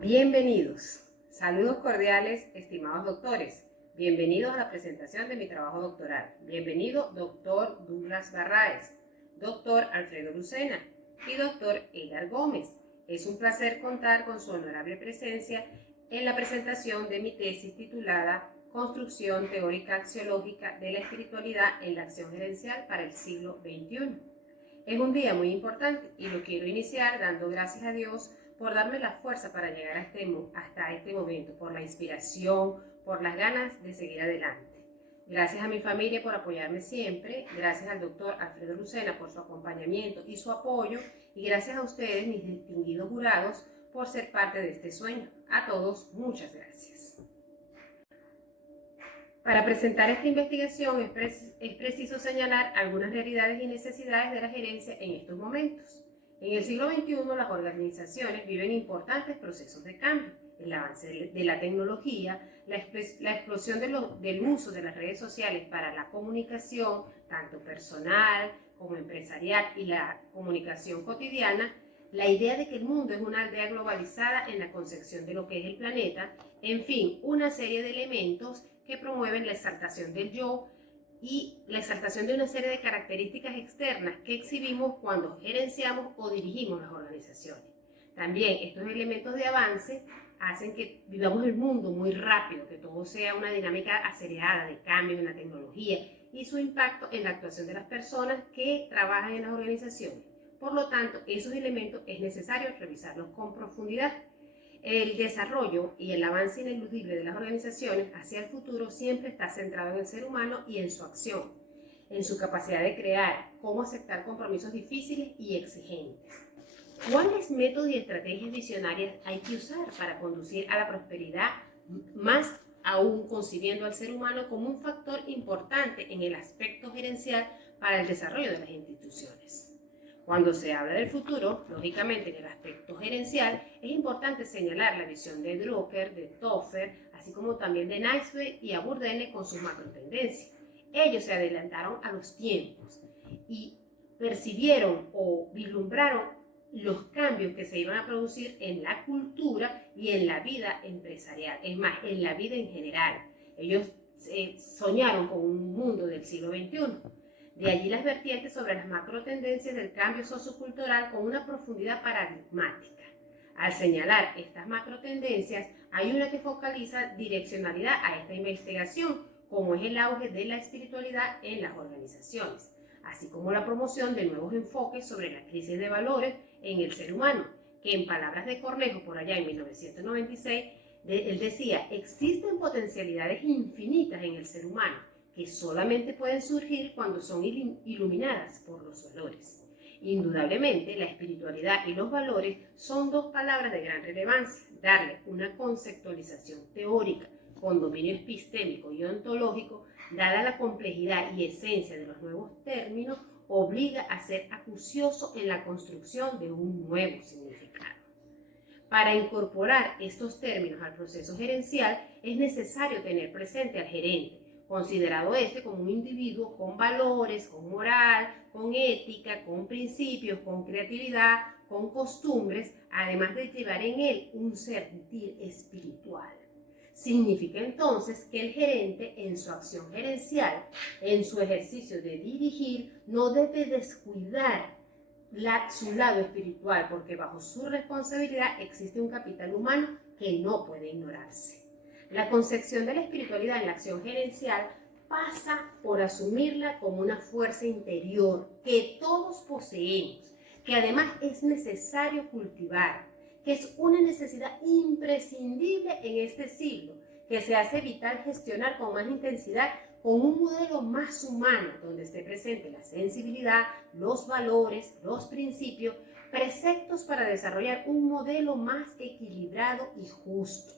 Bienvenidos. Saludos cordiales, estimados doctores. Bienvenidos a la presentación de mi trabajo doctoral. Bienvenido, doctor Douglas Barraez, doctor Alfredo Lucena y doctor Edgar Gómez. Es un placer contar con su honorable presencia en la presentación de mi tesis titulada Construcción teórica axiológica de la espiritualidad en la acción gerencial para el siglo XXI. Es un día muy importante y lo quiero iniciar dando gracias a Dios por darme la fuerza para llegar hasta este momento, por la inspiración, por las ganas de seguir adelante. Gracias a mi familia por apoyarme siempre, gracias al doctor Alfredo Lucena por su acompañamiento y su apoyo, y gracias a ustedes, mis distinguidos jurados, por ser parte de este sueño. A todos, muchas gracias. Para presentar esta investigación es preciso señalar algunas realidades y necesidades de la gerencia en estos momentos. En el siglo XXI, las organizaciones viven importantes procesos de cambio. El avance de la tecnología, la explosión del uso de las redes sociales para la comunicación, tanto personal como empresarial, y la comunicación cotidiana, la idea de que el mundo es una aldea globalizada en la concepción de lo que es el planeta, en fin, una serie de elementos que promueven la exaltación del yo y la exaltación de una serie de características externas que exhibimos cuando gerenciamos o dirigimos las organizaciones. También estos elementos de avance hacen que vivamos el mundo muy rápido, que todo sea una dinámica acelerada de cambios en la tecnología y su impacto en la actuación de las personas que trabajan en las organizaciones. Por lo tanto, esos elementos es necesario revisarlos con profundidad. El desarrollo y el avance ineludible de las organizaciones hacia el futuro siempre está centrado en el ser humano y en su acción, en su capacidad de crear, cómo aceptar compromisos difíciles y exigentes. ¿Cuáles métodos y estrategias visionarias hay que usar para conducir a la prosperidad, más aún concibiendo al ser humano como un factor importante en el aspecto gerencial para el desarrollo de las instituciones? Cuando se habla del futuro, lógicamente en el aspecto gerencial, es importante señalar la visión de Drucker, de Toffer, así como también de Naismith y Aburdene con sus macrotendencias. Ellos se adelantaron a los tiempos y percibieron o vislumbraron los cambios que se iban a producir en la cultura y en la vida empresarial, es más, en la vida en general. Ellos soñaron con un mundo del siglo XXI. De allí las vertientes sobre las macro tendencias del cambio sociocultural con una profundidad paradigmática. Al señalar estas macro tendencias, hay una que focaliza direccionalidad a esta investigación, como es el auge de la espiritualidad en las organizaciones, así como la promoción de nuevos enfoques sobre la crisis de valores en el ser humano, que en palabras de Cornejo por allá en 1996, él decía: existen potencialidades infinitas en el ser humano, que solamente pueden surgir cuando son iluminadas por los valores. Indudablemente, la espiritualidad y los valores son dos palabras de gran relevancia. Darle una conceptualización teórica con dominio epistémico y ontológico, dada la complejidad y esencia de los nuevos términos, obliga a ser acucioso en la construcción de un nuevo significado. Para incorporar estos términos al proceso gerencial, es necesario tener presente al gerente, considerado como un individuo con valores, con moral, con ética, con principios, con creatividad, con costumbres, además de llevar en él un sentir espiritual. Significa entonces que el gerente, en su acción gerencial, en su ejercicio de dirigir, no debe descuidar su lado espiritual, porque bajo su responsabilidad existe un capital humano que no puede ignorarse. La concepción de la espiritualidad en la acción gerencial pasa por asumirla como una fuerza interior que todos poseemos, que además es necesario cultivar, que es una necesidad imprescindible en este siglo, que se hace vital gestionar con más intensidad con un modelo más humano, donde esté presente la sensibilidad, los valores, los principios, preceptos para desarrollar un modelo más equilibrado y justo.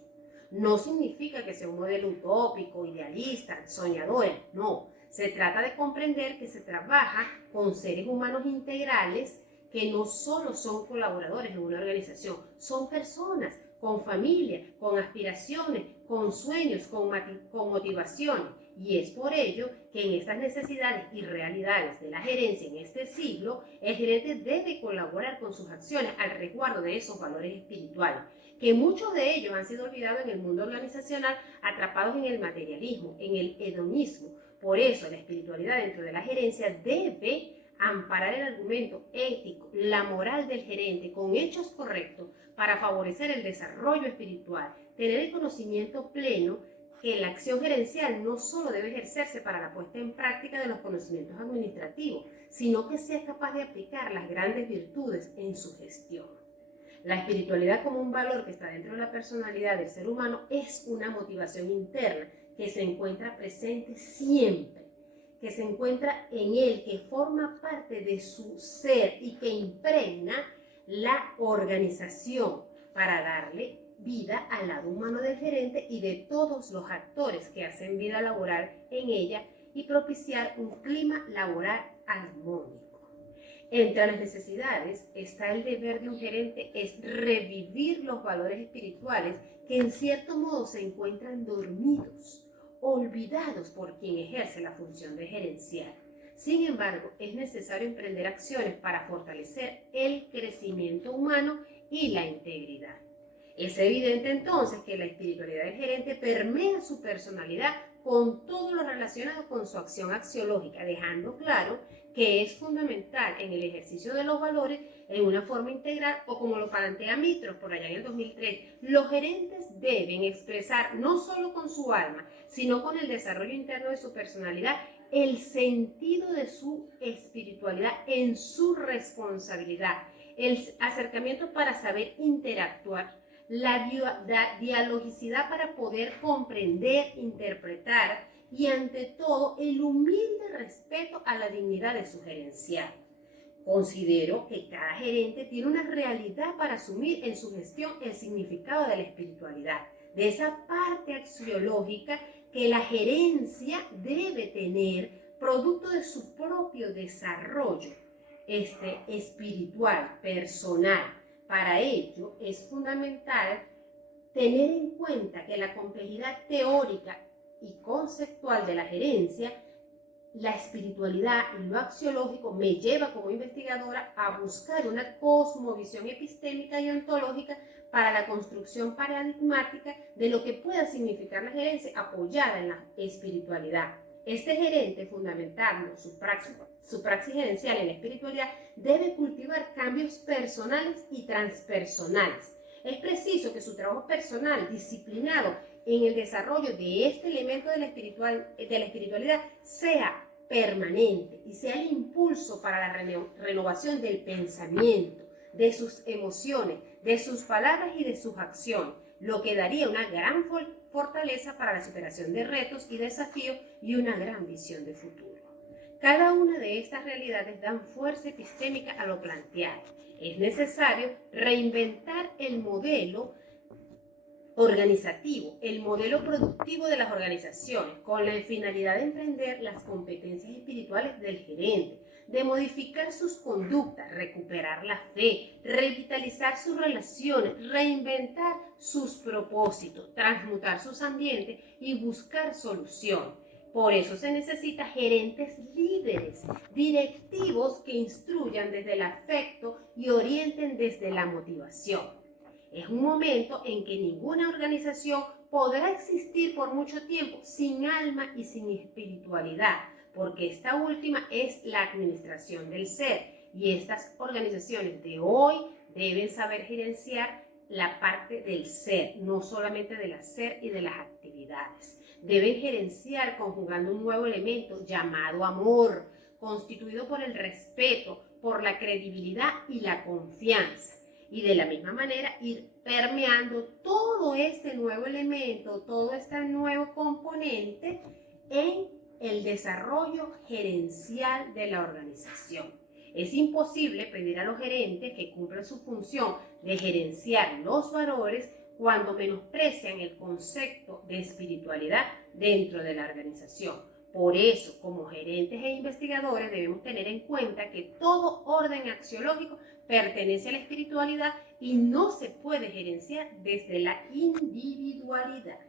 No significa que sea un modelo utópico, idealista, soñador, no. Se trata de comprender que se trabaja con seres humanos integrales que no solo son colaboradores en una organización, son personas con familia, con aspiraciones, con sueños, con motivaciones. Y es por ello que en estas necesidades y realidades de la gerencia en este siglo, el gerente debe colaborar con sus acciones al resguardo de esos valores espirituales, que muchos de ellos han sido olvidados en el mundo organizacional, atrapados en el materialismo, en el hedonismo. Por eso la espiritualidad dentro de la gerencia debe amparar el argumento ético, la moral del gerente con hechos correctos para favorecer el desarrollo espiritual, tener el conocimiento pleno que la acción gerencial no solo debe ejercerse para la puesta en práctica de los conocimientos administrativos, sino que sea capaz de aplicar las grandes virtudes en su gestión. La espiritualidad como un valor que está dentro de la personalidad del ser humano es una motivación interna que se encuentra presente siempre, que se encuentra en él, que forma parte de su ser y que impregna la organización para darle vida al lado humano del gerente y de todos los actores que hacen vida laboral en ella y propiciar un clima laboral armónico. Entre las necesidades está el deber de un gerente es revivir los valores espirituales que en cierto modo se encuentran dormidos, olvidados por quien ejerce la función de gerenciar. Sin embargo, es necesario emprender acciones para fortalecer el crecimiento humano y la integridad. Es evidente entonces que la espiritualidad del gerente permea su personalidad con todo lo relacionado con su acción axiológica, dejando claro que es fundamental en el ejercicio de los valores en una forma integral o como lo plantea Mitros por allá en el 2003, los gerentes deben expresar no solo con su alma, sino con el desarrollo interno de su personalidad, el sentido de su espiritualidad en su responsabilidad, el acercamiento para saber interactuar, la dialogicidad para poder comprender, interpretar y ante todo el humilde respeto a la dignidad de su gerencial. Considero que cada gerente tiene una realidad para asumir en su gestión el significado de la espiritualidad, de esa parte axiológica que la gerencia debe tener producto de su propio desarrollo espiritual, personal. Para ello es fundamental tener en cuenta que la complejidad teórica y conceptual de la gerencia, la espiritualidad y lo axiológico me lleva como investigadora a buscar una cosmovisión epistémica y ontológica para la construcción paradigmática de lo que pueda significar la gerencia apoyada en la espiritualidad. Este gerente, fundamentando su praxis gerencial en la espiritualidad, debe cultivar cambios personales y transpersonales. Es preciso que su trabajo personal, disciplinado en el desarrollo de este elemento de la espiritualidad, sea permanente y sea el impulso para la renovación del pensamiento, de sus emociones, de sus palabras y de sus acciones, lo que daría una gran fortaleza para la superación de retos y desafíos y una gran visión de futuro. Cada una de estas realidades dan fuerza epistémica a lo planteado. Es necesario reinventar el modelo organizativo, el modelo productivo de las organizaciones, con la finalidad de emprender las competencias espirituales del gerente, de modificar sus conductas, recuperar la fe, revitalizar sus relaciones, reinventar sus propósitos, transmutar sus ambientes y buscar solución. Por eso se necesita gerentes líderes, directivos que instruyan desde el afecto y orienten desde la motivación. Es un momento en que ninguna organización podrá existir por mucho tiempo sin alma y sin espiritualidad, porque esta última es la administración del ser y estas organizaciones de hoy deben saber gerenciar la parte del ser, no solamente del hacer y de las actividades. Deben gerenciar conjugando un nuevo elemento llamado amor, constituido por el respeto, por la credibilidad y la confianza. Y de la misma manera ir permeando todo este nuevo elemento, todo este nuevo componente en el desarrollo gerencial de la organización. Es imposible pedir a los gerentes que cumplan su función de gerenciar los valores cuando menosprecian el concepto de espiritualidad dentro de la organización. Por eso, como gerentes e investigadores, debemos tener en cuenta que todo orden axiológico pertenece a la espiritualidad y no se puede gerenciar desde la individualidad.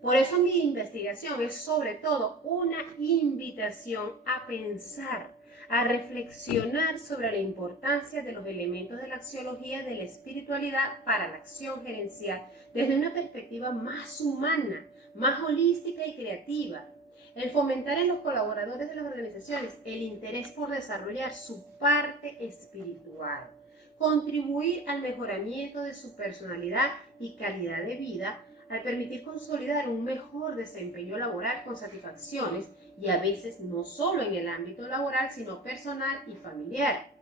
Por eso mi investigación es sobre todo una invitación a pensar, a reflexionar sobre la importancia de los elementos de la axiología de la espiritualidad para la acción gerencial desde una perspectiva más humana, más holística y creativa. El fomentar en los colaboradores de las organizaciones el interés por desarrollar su parte espiritual, contribuir al mejoramiento de su personalidad y calidad de vida, al permitir consolidar un mejor desempeño laboral con satisfacciones y a veces no solo en el ámbito laboral, sino personal y familiar.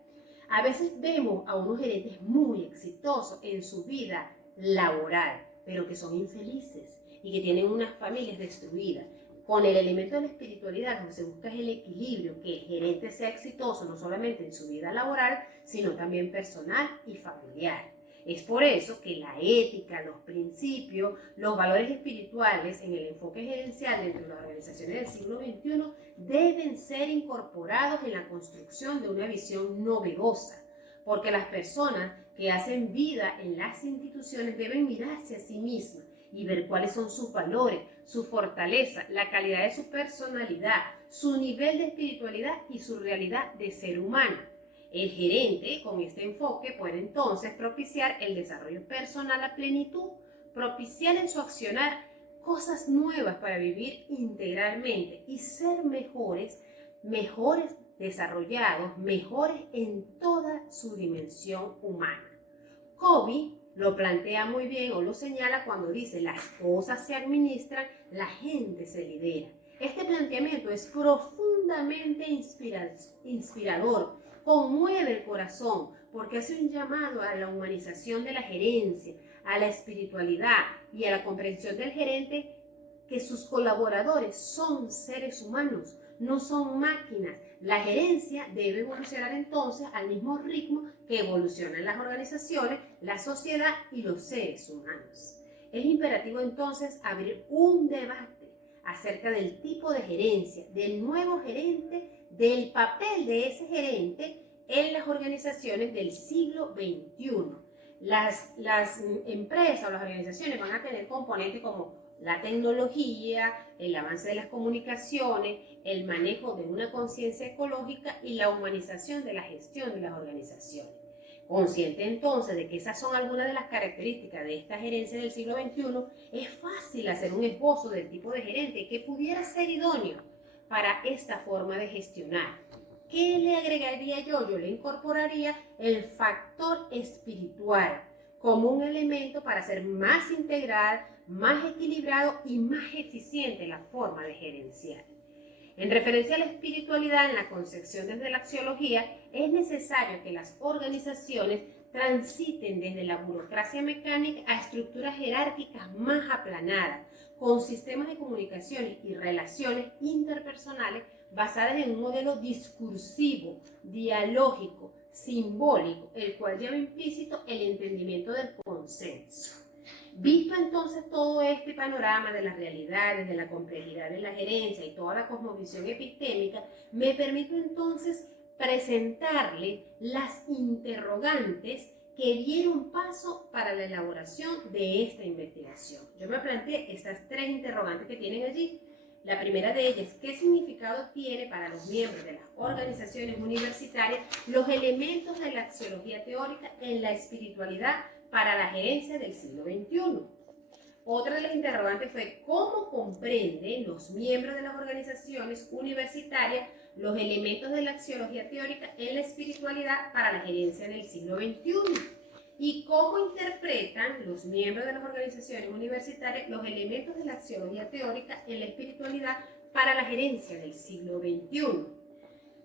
A veces vemos a unos gerentes muy exitosos en su vida laboral, pero que son infelices y que tienen unas familias destruidas. Con el elemento de la espiritualidad, lo que se busca es el equilibrio, que el gerente sea exitoso no solamente en su vida laboral, sino también personal y familiar. Es por eso que la ética, los principios, los valores espirituales en el enfoque gerencial dentro de las organizaciones del siglo XXI deben ser incorporados en la construcción de una visión novedosa, porque las personas que hacen vida en las instituciones deben mirarse a sí mismas y ver cuáles son sus valores, su fortaleza, la calidad de su personalidad, su nivel de espiritualidad y su realidad de ser humano. El gerente, con este enfoque, puede entonces propiciar el desarrollo personal a plenitud, propiciar en su accionar cosas nuevas para vivir integralmente y ser mejores desarrollados, mejores en toda su dimensión humana. Covey lo plantea muy bien o lo señala cuando dice: las cosas se administran, la gente se lidera. Este planteamiento es profundamente inspirador, conmueve el corazón porque hace un llamado a la humanización de la gerencia, a la espiritualidad y a la comprensión del gerente que sus colaboradores son seres humanos, no son máquinas. La gerencia debe evolucionar entonces al mismo ritmo que evolucionan las organizaciones, la sociedad y los seres humanos. Es imperativo entonces abrir un debate acerca del tipo de gerencia, del nuevo gerente, del papel de ese gerente en las organizaciones del siglo XXI. Las empresas o las organizaciones van a tener componentes como la tecnología, el avance de las comunicaciones, el manejo de una conciencia ecológica y la humanización de la gestión de las organizaciones. Consciente entonces de que esas son algunas de las características de esta gerencia del siglo XXI, es fácil hacer un esbozo del tipo de gerente que pudiera ser idóneo para esta forma de gestionar. ¿Qué le agregaría yo? Yo le incorporaría el factor espiritual como un elemento para ser más integral, más equilibrado y más eficiente la forma de gerenciar. En referencia a la espiritualidad en la concepción desde la axiología, es necesario que las organizaciones transiten desde la burocracia mecánica a estructuras jerárquicas más aplanadas, con sistemas de comunicaciones y relaciones interpersonales basadas en un modelo discursivo, dialógico, simbólico, el cual lleva implícito el entendimiento del consenso. Visto entonces todo este panorama de las realidades, de la complejidad de la gerencia y toda la cosmovisión epistémica, me permito entonces presentarle las interrogantes que dieron paso para la elaboración de esta investigación. Yo me planteé estas tres interrogantes que tienen allí. La primera de ellas, ¿qué significado tiene para los miembros de las organizaciones universitarias los elementos de la axiología teórica en la espiritualidad para la gerencia del siglo XXI? Otra de las interrogantes fue ¿cómo comprenden los miembros de las organizaciones universitarias los elementos de la axiología teórica en la espiritualidad para la gerencia del siglo XXI? ¿Y cómo interpretan los miembros de las organizaciones universitarias los elementos de la axiología teórica en la espiritualidad para la gerencia del siglo XXI?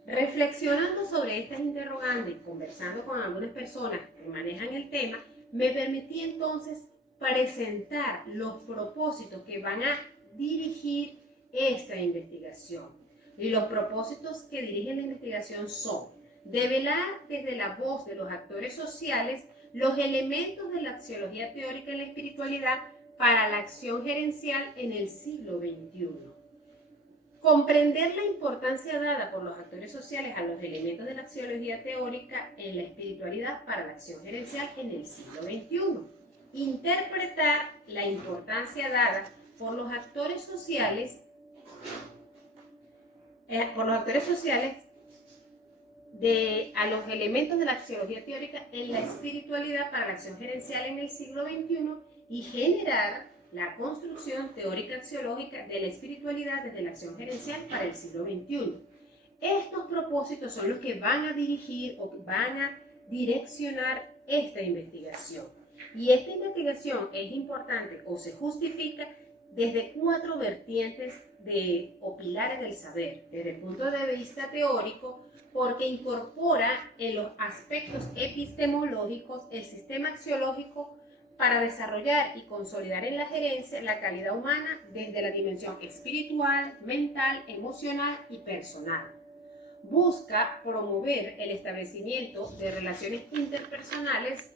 Reflexionando sobre estas interrogantes y conversando con algunas personas que manejan el tema, me permití entonces presentar los propósitos que van a dirigir esta investigación. Y los propósitos que dirigen la investigación son develar desde la voz de los actores sociales los elementos de la axiología teórica en la espiritualidad para la acción gerencial en el siglo XXI. Comprender la importancia dada por los actores sociales a los elementos de la axiología teórica en la espiritualidad para la acción gerencial en el siglo XXI. Interpretar la importancia dada por los actores sociales a los elementos de la axiología teórica en la espiritualidad para la acción gerencial en el siglo XXI y generar la construcción teórica axiológica de la espiritualidad desde la acción gerencial para el siglo XXI. Estos propósitos son los que van a dirigir o van a direccionar esta investigación. Y esta investigación es importante o se justifica desde 4 vertientes o pilares del saber, desde el punto de vista teórico, porque incorpora en los aspectos epistemológicos el sistema axiológico para desarrollar y consolidar en la gerencia la calidad humana desde la dimensión espiritual, mental, emocional y personal. Busca promover el establecimiento de relaciones interpersonales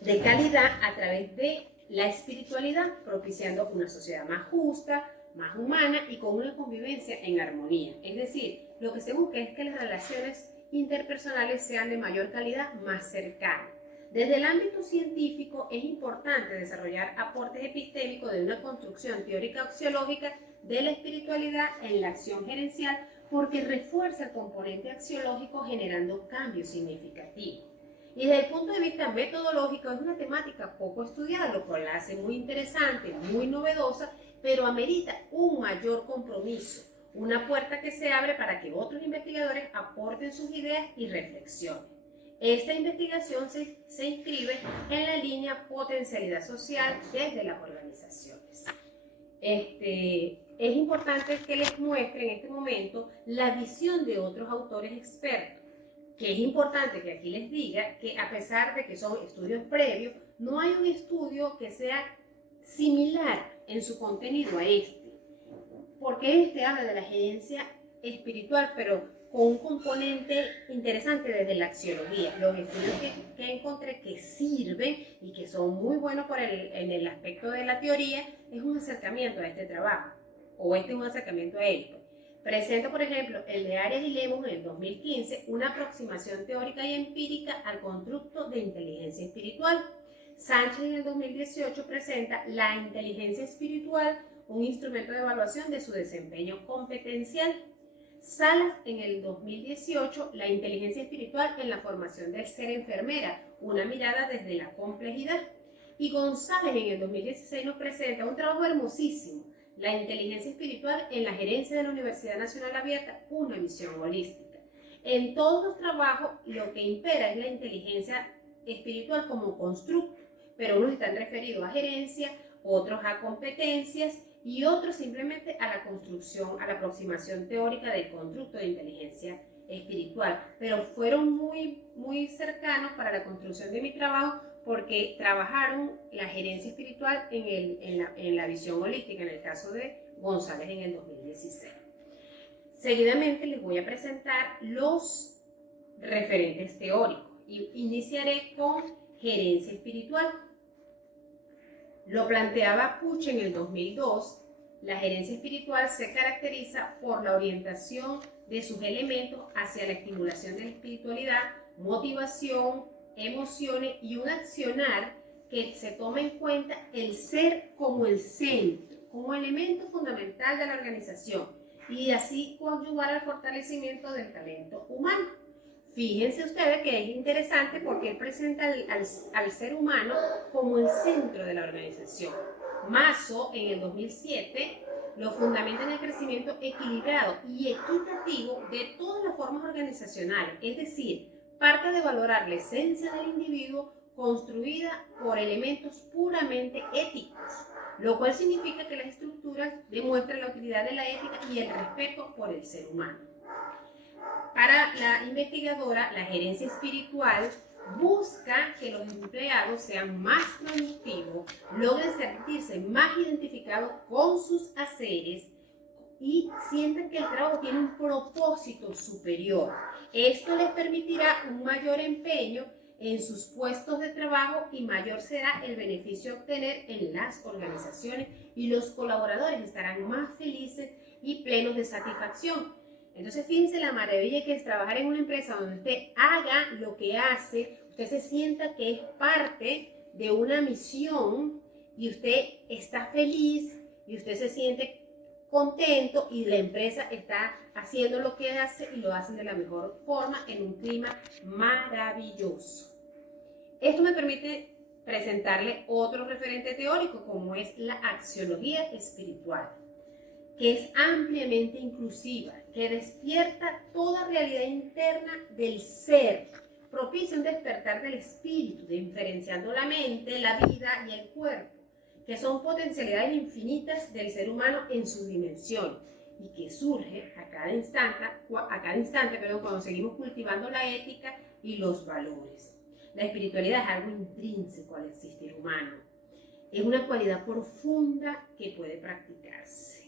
de calidad a través de la espiritualidad, propiciando una sociedad más justa, más humana y con una convivencia en armonía. Es decir, lo que se busca es que las relaciones interpersonales sean de mayor calidad, más cercanas. Desde el ámbito científico es importante desarrollar aportes epistémicos de una construcción teórica axiológica de la espiritualidad en la acción gerencial porque refuerza el componente axiológico generando cambios significativos. Y desde el punto de vista metodológico es una temática poco estudiada, lo cual la hace muy interesante, muy novedosa, pero amerita un mayor compromiso, una puerta que se abre para que otros investigadores aporten sus ideas y reflexiones. Esta investigación se inscribe en la línea potencialidad social desde las organizaciones. Es importante que les muestre en este momento la visión de otros autores expertos, que es importante que aquí les diga que a pesar de que son estudios previos, no hay un estudio que sea similar en su contenido a este, porque este habla de la gerencia espiritual, pero con un componente interesante desde la axiología. Los estudios que encontré que sirven y que son muy buenos en el aspecto de la teoría es un acercamiento a este trabajo, o este es un acercamiento a él. Presenta, por ejemplo, el de Arias y Lemos en el 2015, una aproximación teórica y empírica al constructo de inteligencia espiritual. Sánchez en el 2018 presenta la inteligencia espiritual, un instrumento de evaluación de su desempeño competencial. Salas en el 2018, la inteligencia espiritual en la formación del ser enfermera, una mirada desde la complejidad. Y González en el 2016 nos presenta un trabajo hermosísimo, la inteligencia espiritual en la gerencia de la Universidad Nacional Abierta, una visión holística. En todos los trabajos lo que impera es la inteligencia espiritual como constructo, pero unos están referidos a gerencia, otros a competencias y otros simplemente a la construcción, a la aproximación teórica del constructo de inteligencia espiritual, pero fueron muy cercanos para la construcción de mi trabajo porque trabajaron la gerencia espiritual en la visión holística, en el caso de González en el 2016. Seguidamente les voy a presentar los referentes teóricos y iniciaré con gerencia espiritual. Lo planteaba Puch en el 2002. La gerencia espiritual se caracteriza por la orientación de sus elementos hacia la estimulación de la espiritualidad, motivación, emociones y un accionar que se toma en cuenta el ser como el centro, como elemento fundamental de la organización y así coadyuvar al fortalecimiento del talento humano. Fíjense ustedes que es interesante porque él presenta al ser humano como el centro de la organización. Mazo, en el 2007, lo fundamenta en el crecimiento equilibrado y equitativo de todas las formas organizacionales, es decir, parte de valorar la esencia del individuo construida por elementos puramente éticos, lo cual significa que las estructuras demuestran la utilidad de la ética y el respeto por el ser humano. Para la investigadora, la gerencia espiritual busca que los empleados sean más productivos, logren sentirse más identificados con sus haceres y sientan que el trabajo tiene un propósito superior. Esto les permitirá un mayor empeño en sus puestos de trabajo y mayor será el beneficio a obtener en las organizaciones y los colaboradores estarán más felices y plenos de satisfacción. Entonces, fíjense la maravilla que es trabajar en una empresa donde usted haga lo que hace, usted se sienta que es parte de una misión y usted está feliz y usted se siente contento y la empresa está haciendo lo que hace y lo hacen de la mejor forma en un clima maravilloso. Esto me permite presentarle otro referente teórico como es la axiología espiritual, que es ampliamente inclusiva, que despierta toda realidad interna del ser, propicia un despertar del espíritu, diferenciando la mente, la vida y el cuerpo, que son potencialidades infinitas del ser humano en su dimensión y que surge a cada instante, cuando seguimos cultivando la ética y los valores. La espiritualidad es algo intrínseco al existir humano, es una cualidad profunda que puede practicarse.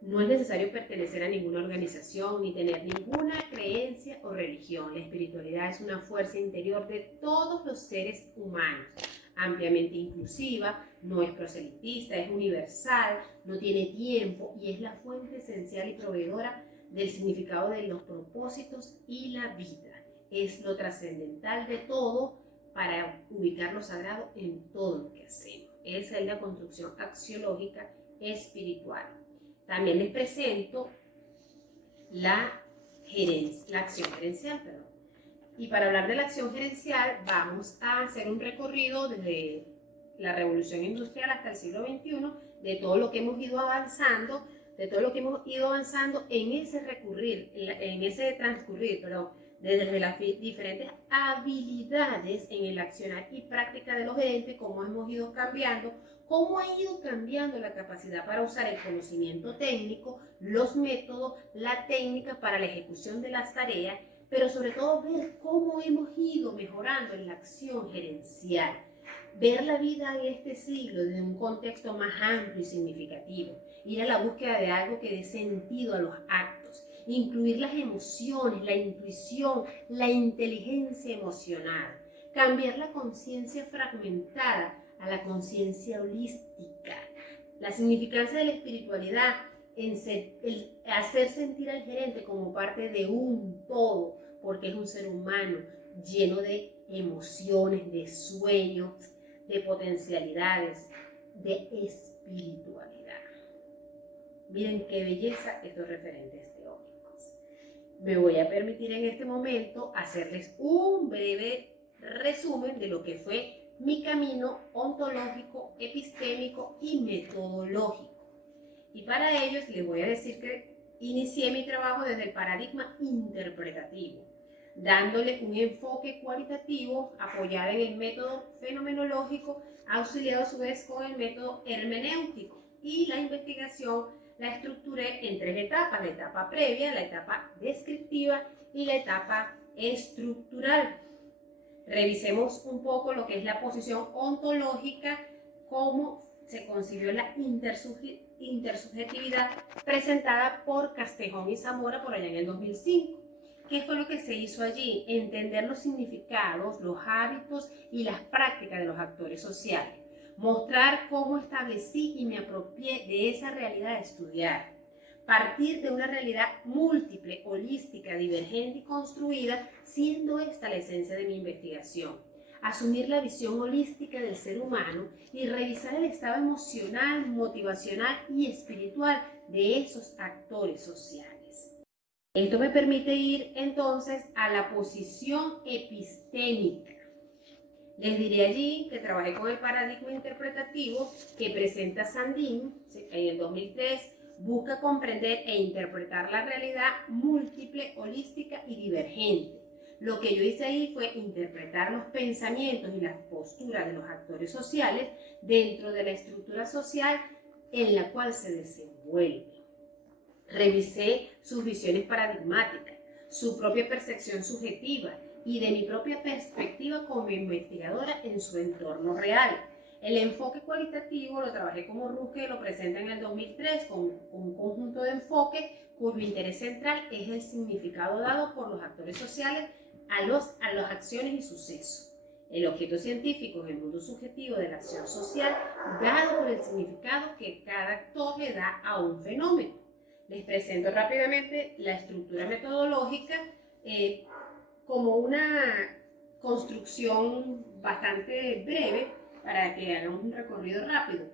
No es necesario pertenecer a ninguna organización ni tener ninguna creencia o religión. La espiritualidad es una fuerza interior de todos los seres humanos, ampliamente inclusiva, no es proselitista, es universal, no tiene tiempo y es la fuente esencial y proveedora del significado de los propósitos y la vida. Es lo trascendental de todo para ubicar lo sagrado en todo lo que hacemos. Esa es la construcción axiológica espiritual. También les presento la acción gerencial. Y para hablar de la acción gerencial vamos a hacer un recorrido desde la Revolución Industrial hasta el siglo XXI, de todo lo que hemos ido avanzando, en ese transcurrir, desde las diferentes habilidades en el accionar y práctica de los gerentes, cómo hemos ido cambiando, cómo ha ido cambiando la capacidad para usar el conocimiento técnico, los métodos, la técnica para la ejecución de las tareas, pero sobre todo ver cómo hemos ido mejorando en la acción gerencial. Ver la vida en este siglo desde un contexto más amplio y significativo, ir a la búsqueda de algo que dé sentido a los actos, incluir las emociones, la intuición, la inteligencia emocional, cambiar la conciencia fragmentada a la conciencia holística. La significancia de la espiritualidad en hacer sentir al gerente como parte de un todo, porque es un ser humano lleno de emociones, de sueños, de potencialidades, de espiritualidad. Miren qué belleza estos referentes teóricos. Me voy a permitir en este momento hacerles un breve resumen de lo que fue mi camino ontológico, epistémico y metodológico. Y para ellos les voy a decir que inicié mi trabajo desde el paradigma interpretativo, dándole un enfoque cualitativo apoyado en el método fenomenológico, auxiliado a su vez con el método hermenéutico. Y la investigación la estructuré en 3 etapas: la etapa previa, la etapa descriptiva y la etapa estructural. Revisemos un poco lo que es la posición ontológica, cómo se concibió la intersubjetividad presentada por Castejón y Zamora por allá en el 2005. ¿Qué fue lo que se hizo allí? Entender los significados, los hábitos y las prácticas de los actores sociales. Mostrar cómo establecí y me apropié de esa realidad a estudiar. Partir de una realidad múltiple, holística, divergente y construida, siendo esta la esencia de mi investigación. Asumir la visión holística del ser humano y revisar el estado emocional, motivacional y espiritual de esos actores sociales. Esto me permite ir entonces a la posición epistémica. Les diré allí que trabajé con el paradigma interpretativo que presenta Sandin en el 2003. Busca comprender e interpretar la realidad múltiple, holística y divergente. Lo que yo hice ahí fue interpretar los pensamientos y las posturas de los actores sociales dentro de la estructura social en la cual se desenvuelve. Revisé sus visiones paradigmáticas, su propia percepción subjetiva y de mi propia perspectiva como investigadora en su entorno real. El enfoque cualitativo lo trabajé como Ruske lo presenta en el 2003 con un conjunto de enfoques cuyo interés central es el significado dado por los actores sociales a las acciones y sucesos. El objeto científico en el mundo subjetivo de la acción social dado por el significado que cada actor le da a un fenómeno. Les presento rápidamente la estructura metodológica como una construcción bastante breve para que hagan un recorrido rápido.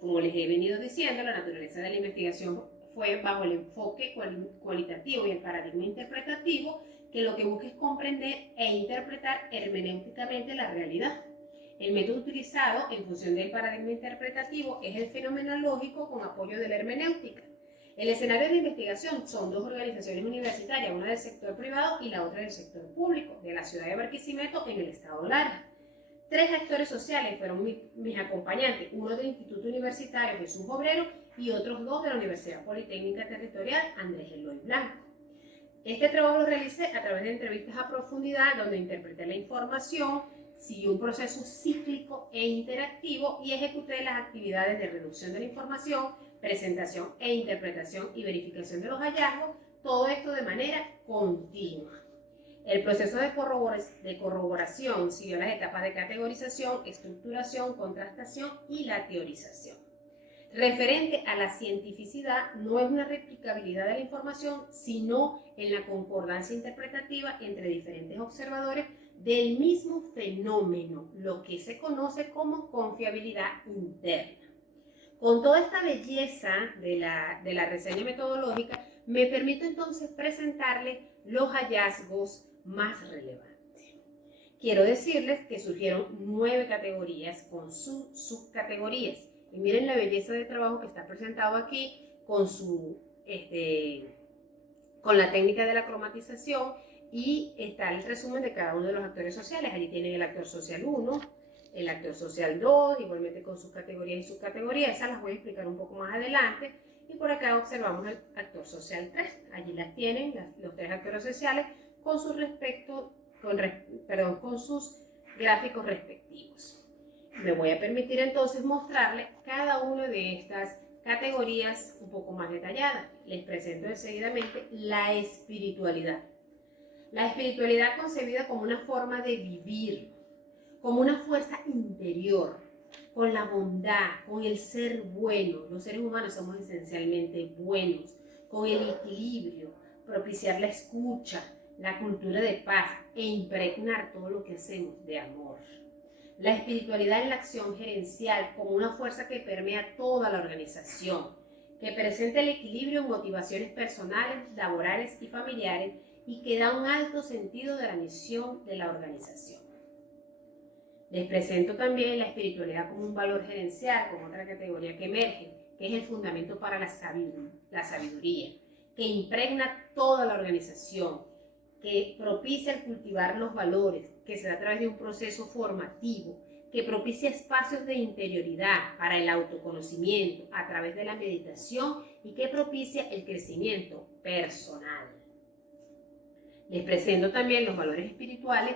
Como les he venido diciendo, la naturaleza de la investigación fue bajo el enfoque cualitativo y el paradigma interpretativo, que lo que busca es comprender e interpretar hermenéuticamente la realidad. El método utilizado en función del paradigma interpretativo es el fenomenológico con apoyo de la hermenéutica. El escenario de investigación son dos organizaciones universitarias, una del sector privado y la otra del sector público, de la ciudad de Barquisimeto, en el estado Lara. 3 actores sociales fueron mis acompañantes, uno del Instituto Universitario Jesús Obrero y otros 2 de la Universidad Politécnica Territorial Andrés Eloy Blanco. Este trabajo lo realicé a través de entrevistas a profundidad, donde interpreté la información, siguió un proceso cíclico e interactivo y ejecuté las actividades de reducción de la información, presentación e interpretación y verificación de los hallazgos, todo esto de manera continua. El proceso de corroboración siguió las etapas de categorización, estructuración, contrastación y la teorización. Referente a la cientificidad, no es una replicabilidad de la información, sino en la concordancia interpretativa entre diferentes observadores del mismo fenómeno, lo que se conoce como confiabilidad interna. Con toda esta belleza de la reseña metodológica, me permito entonces presentarles los hallazgos más relevantes. Quiero decirles que surgieron 9 categorías con sus subcategorías. Y miren la belleza del trabajo que está presentado aquí con la técnica de la cromatización, y está el resumen de cada uno de los actores sociales. Allí tienen el actor social 1, el actor social 2, igualmente con sus categorías y subcategorías. Esas las voy a explicar un poco más adelante. Y por acá observamos el actor social 3. Allí las tienen, los 3 actores sociales con sus gráficos respectivos. Me voy a permitir entonces mostrarles cada una de estas categorías un poco más detalladas. Les presento enseguidamente la espiritualidad. La espiritualidad concebida como una forma de vivir, como una fuerza interior, con la bondad, con el ser bueno. Los seres humanos somos esencialmente buenos, con el equilibrio, propiciar la escucha, la cultura de paz e impregnar todo lo que hacemos de amor. La espiritualidad en la acción gerencial como una fuerza que permea toda la organización, que presenta el equilibrio en motivaciones personales, laborales y familiares y que da un alto sentido de la misión de la organización. Les presento también la espiritualidad como un valor gerencial, como otra categoría que emerge, que es el fundamento para la sabiduría, que impregna toda la organización, que propicia el cultivar los valores, que se da a través de un proceso formativo, que propicia espacios de interioridad para el autoconocimiento a través de la meditación y que propicia el crecimiento personal. Les presento también los valores espirituales.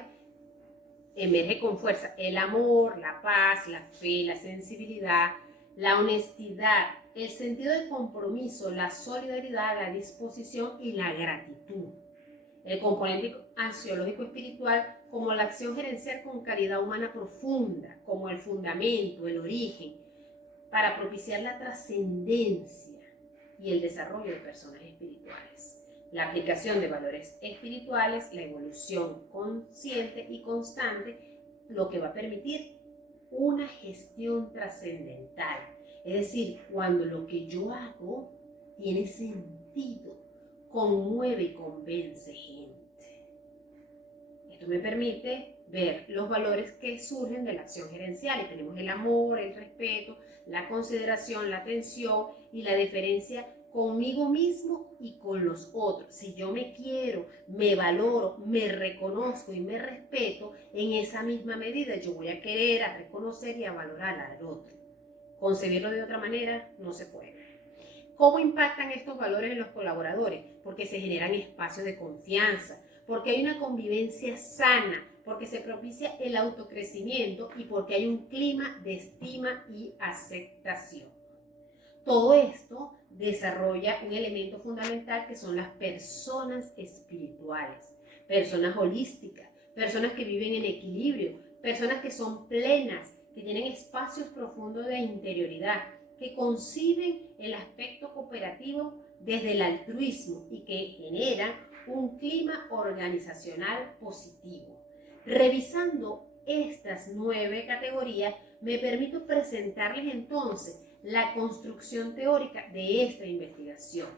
Emerge con fuerza el amor, la paz, la fe, la sensibilidad, la honestidad, el sentido de compromiso, la solidaridad, la disposición y la gratitud. El componente ansiológico espiritual como la acción gerencial con calidad humana profunda, como el fundamento, el origen, para propiciar la trascendencia y el desarrollo de personas espirituales. La aplicación de valores espirituales, la evolución consciente y constante, lo que va a permitir una gestión trascendental. Es decir, cuando lo que yo hago tiene sentido, conmueve y convence gente. Esto me permite ver los valores que surgen de la acción gerencial. Y tenemos el amor, el respeto, la consideración, la atención y la deferencia conmigo mismo y con los otros. Si yo me quiero, me valoro, me reconozco y me respeto, en esa misma medida yo voy a querer, a reconocer y a valorar al otro. Concebirlo de otra manera no se puede. ¿Cómo impactan estos valores en los colaboradores? Porque se generan espacios de confianza, porque hay una convivencia sana, porque se propicia el autocrecimiento y porque hay un clima de estima y aceptación. Todo esto desarrolla un elemento fundamental que son las personas espirituales, personas holísticas, personas que viven en equilibrio, personas que son plenas, que tienen espacios profundos de interioridad, que conciben el aspecto cooperativo desde el altruismo y que generan un clima organizacional positivo. Revisando estas 9 categorías, me permito presentarles entonces la construcción teórica de esta investigación.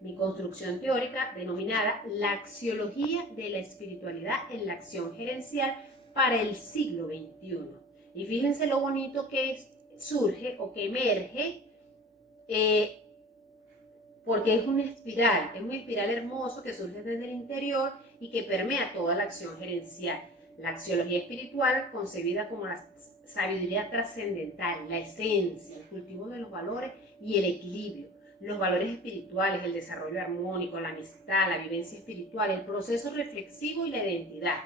Mi construcción teórica denominada la axiología de la espiritualidad en la acción gerencial para el siglo XXI. Y fíjense lo bonito que surge o que emerge, porque es un espiral hermoso que surge desde el interior y que permea toda la acción gerencial. La axiología espiritual, concebida como la sabiduría trascendental, la esencia, el cultivo de los valores y el equilibrio. Los valores espirituales, el desarrollo armónico, la amistad, la vivencia espiritual, el proceso reflexivo y la identidad.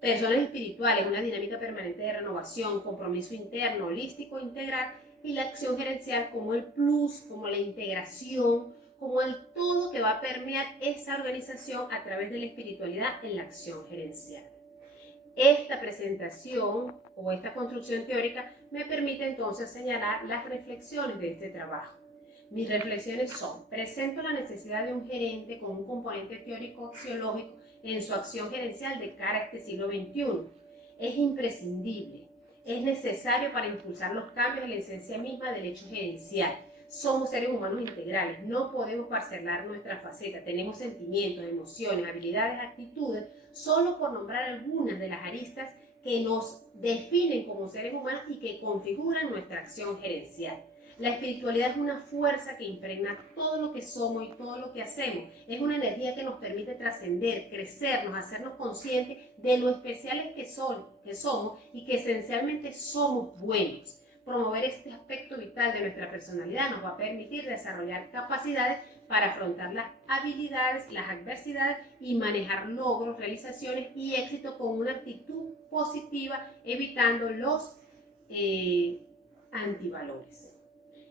Personas espirituales, una dinámica permanente de renovación, compromiso interno, holístico, integral, y la acción gerencial como el plus, como la integración, como el todo que va a permear esa organización a través de la espiritualidad en la acción gerencial. Esta presentación o esta construcción teórica me permite entonces señalar las reflexiones de este trabajo. Mis reflexiones son: presento la necesidad de un gerente con un componente teórico axiológico en su acción gerencial de cara a este siglo XXI. Es imprescindible, es necesario para impulsar los cambios en la esencia misma del hecho gerencial. Somos seres humanos integrales, no podemos parcelar nuestras facetas, tenemos sentimientos, emociones, habilidades, actitudes, solo por nombrar algunas de las aristas que nos definen como seres humanos y que configuran nuestra acción gerencial. La espiritualidad es una fuerza que impregna todo lo que somos y todo lo que hacemos. Es una energía que nos permite trascender, crecernos, hacernos conscientes de lo especiales que somos y que esencialmente somos buenos. Promover este aspecto vital de nuestra personalidad nos va a permitir desarrollar capacidades para afrontar las habilidades, las adversidades y manejar logros, realizaciones y éxito con una actitud positiva, evitando los antivalores.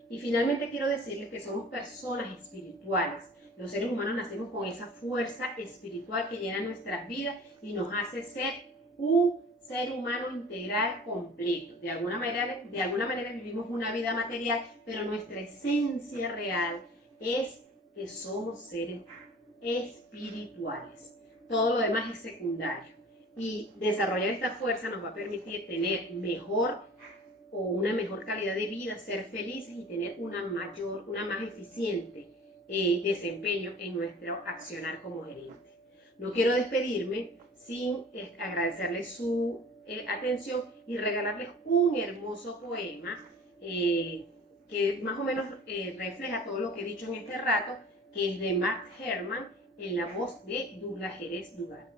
Y finalmente quiero decirles que somos personas espirituales. Los seres humanos nacemos con esa fuerza espiritual que llena nuestras vidas y nos hace ser un ser humano integral completo. De alguna manera vivimos una vida material, pero nuestra esencia real es que somos seres espirituales. Todo lo demás es secundario. Y desarrollar esta fuerza nos va a permitir tener una mejor calidad de vida, ser felices y tener una más eficiente desempeño en nuestro accionar como gerente. No quiero despedirme sin agradecerles su atención y regalarles un hermoso poema que más o menos refleja todo lo que he dicho en este rato, que es de Max Herman en la voz de Douglas Jerez Dugarte.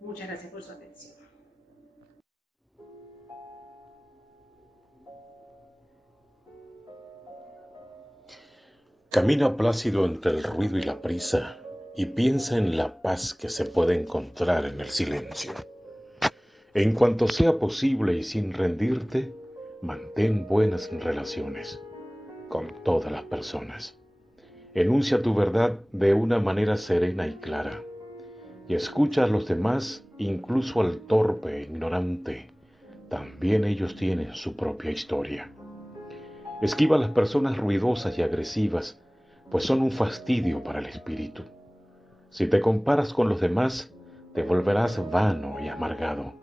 Muchas gracias por su atención. Camina plácido entre el ruido y la prisa y piensa en la paz que se puede encontrar en el silencio. En cuanto sea posible y sin rendirte, mantén buenas relaciones con todas las personas. Enuncia tu verdad de una manera serena y clara y escucha a los demás, incluso al torpe e ignorante. También ellos tienen su propia historia. Esquiva a las personas ruidosas y agresivas, pues son un fastidio para el espíritu. Si te comparas con los demás, te volverás vano y amargado,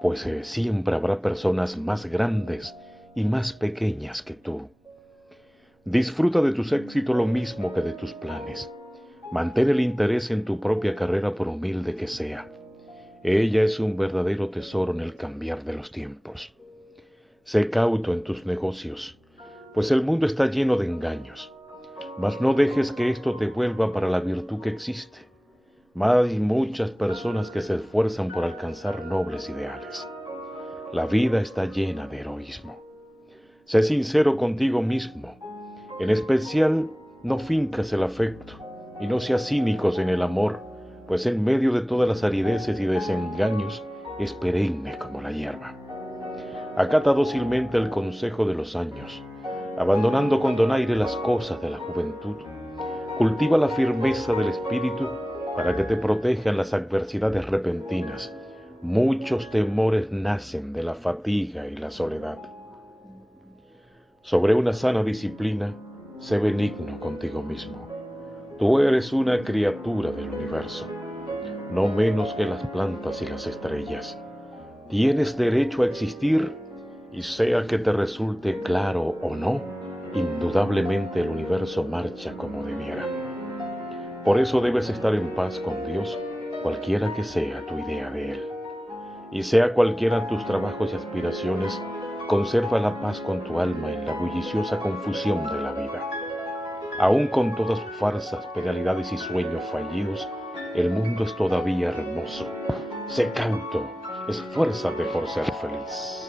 pues siempre habrá personas más grandes y más pequeñas que tú. Disfruta de tus éxitos lo mismo que de tus planes. Mantén el interés en tu propia carrera por humilde que sea. Ella es un verdadero tesoro en el cambiar de los tiempos. Sé cauto en tus negocios, pues el mundo está lleno de engaños. Mas no dejes que esto te vuelva para la virtud que existe. Hay muchas personas que se esfuerzan por alcanzar nobles ideales. La vida está llena de heroísmo. Sé sincero contigo mismo. En especial, no fincas el afecto y no seas cínicos en el amor, pues en medio de todas las arideces y desengaños es perenne como la hierba. Acata dócilmente el consejo de los años, abandonando con donaire las cosas de la juventud. Cultiva la firmeza del espíritu para que te protejan las adversidades repentinas. Muchos temores nacen de la fatiga y la soledad. Sobre una sana disciplina, sé benigno contigo mismo. Tú eres una criatura del universo, no menos que las plantas y las estrellas. Tienes derecho a existir y sea que te resulte claro o no, indudablemente el universo marcha como debiera. Por eso debes estar en paz con Dios, cualquiera que sea tu idea de Él. Y sea cualquiera tus trabajos y aspiraciones, conserva la paz con tu alma en la bulliciosa confusión de la vida. Aún con todas sus farsas, penalidades y sueños fallidos, el mundo es todavía hermoso. Sé cauto, esfuérzate por ser feliz.